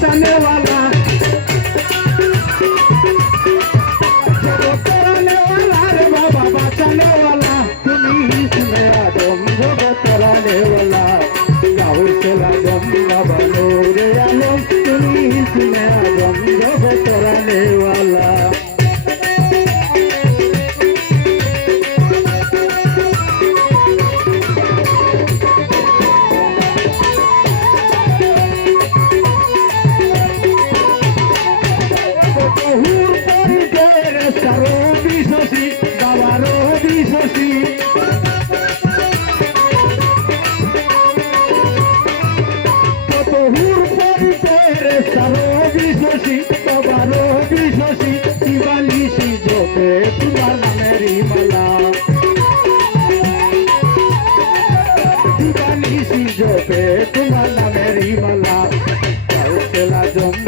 बचाने वाला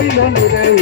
கையில நிறை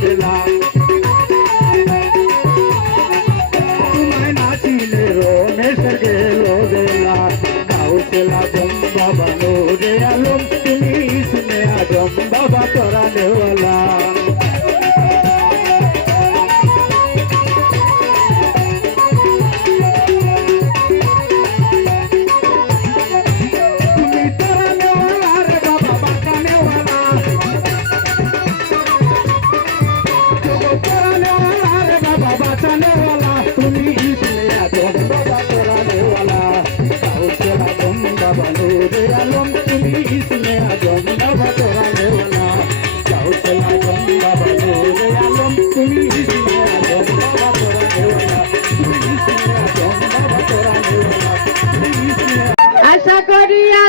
দিলাম তোমায় নাচিলে রমেশ গেল দিলাম কাউসেলা বম বাবা নোরে আলম তুমি শুনে আজম বাবা তোরা নেওয়ালা। Jagadiya